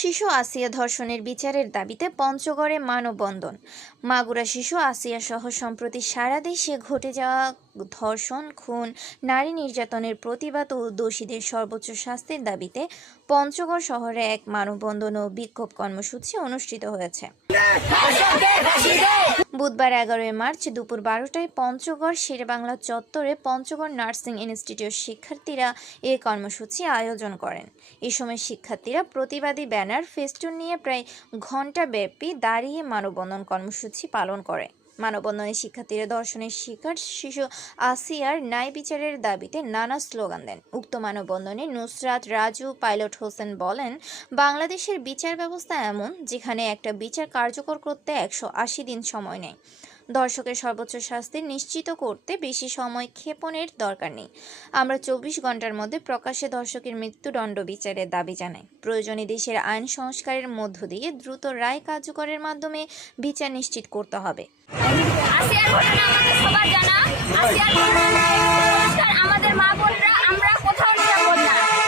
শিশু আসিয়া ধর্ষণের বিচারের দাবিতে পঞ্চগড়ে মানববন্ধন। মাগুরা শিশু আসিয়া সহ সম্প্রতি সারা দেশে ঘটে যাওয়া ধর্ষণ, খুন, নারী নির্যাতনের প্রতিবাদ ও দোষীদের সর্বোচ্চ শাস্তির দাবিতে পঞ্চগড় শহরে এক মানববন্ধন ও বিক্ষোভ কর্মসূচি অনুষ্ঠিত হয়েছে। বুধবার 11 মার্চ দুপুর 12টায় পঞ্চগড় শেরেবাংলা চত্বরে পঞ্চগড় নার্সিং ইনস্টিটিউট শিক্ষার্থীরা এই কর্মসূচি আয়োজন করেন। এ সময় শিক্ষার্থীরা প্রতিবাদী ব্যানার, ফেস্টুন নিয়ে প্রায় ঘণ্টাব্যাপী দাঁড়িয়ে মানববন্ধন কর্মসূচি পালন করে। মানববন্ধনে শিক্ষার্থীরা ধর্ষণের শিকার শিশু আসিয়ার ন্যায় বিচারের দাবিতে নানা স্লোগান দেন। উক্ত মানববন্ধনে নুসরাত রাজু পাইলট হোসেন বলেন, বাংলাদেশের বিচার ব্যবস্থা এমন যেখানে একটা বিচার কার্যকর করতে 180 দিন সময় নেয়। ধর্ষকের সর্বোচ্চ শাস্তি নিশ্চিত করতে বেশি সময় ক্ষেপণের দরকার নেই। আমরা 24 ঘন্টার মধ্যে প্রকাশ্যে ধর্ষকের মৃত্যুদণ্ড বিচারের দাবি জানাই। প্রয়োজনে দেশের আইন সংস্কারের মধ্য দিয়ে দ্রুত রায় কার্যকরের মাধ্যমে বিচার নিশ্চিত করতে হবে।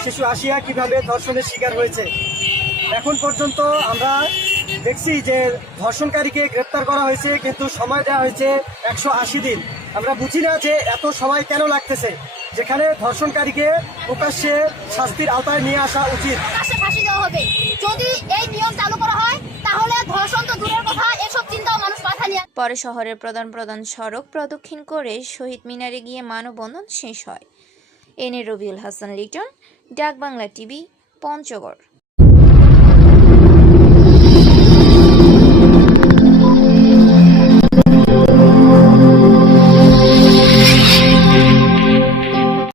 শিশু আসিয়া কিভাবে ধর্ষণের শিকার হয়েছে, এখন পর্যন্ত আমরা দেখছি যে ধর্ষণকারীকে গ্রেপ্তার করা হয়েছে, কিন্তু সময় দেওয়া হয়েছে 180 দিন। আমরা বুঝি না যে এত সময় কেন লাগতেছে, যেখানে ধর্ষণকারীকে প্রকাশ্যে শাস্তির আওতায় নিয়ে আসা উচিত। ফাঁসি দেওয়া হবে। যদি এই নিয়ম চালু করা হয় তাহলে ধর্ষণ তো দূরের কথা, এসব চিন্তাও মানুষ মাথায় নিয়ে। পরে শহরের প্রধান সড়ক প্রদক্ষিণ করে শহীদ মিনারে গিয়ে মানববন্ধন শেষ হয়। এনে রবিউল হাসান লিটন, ডাক বাংলা টিভি, পঞ্চগড়।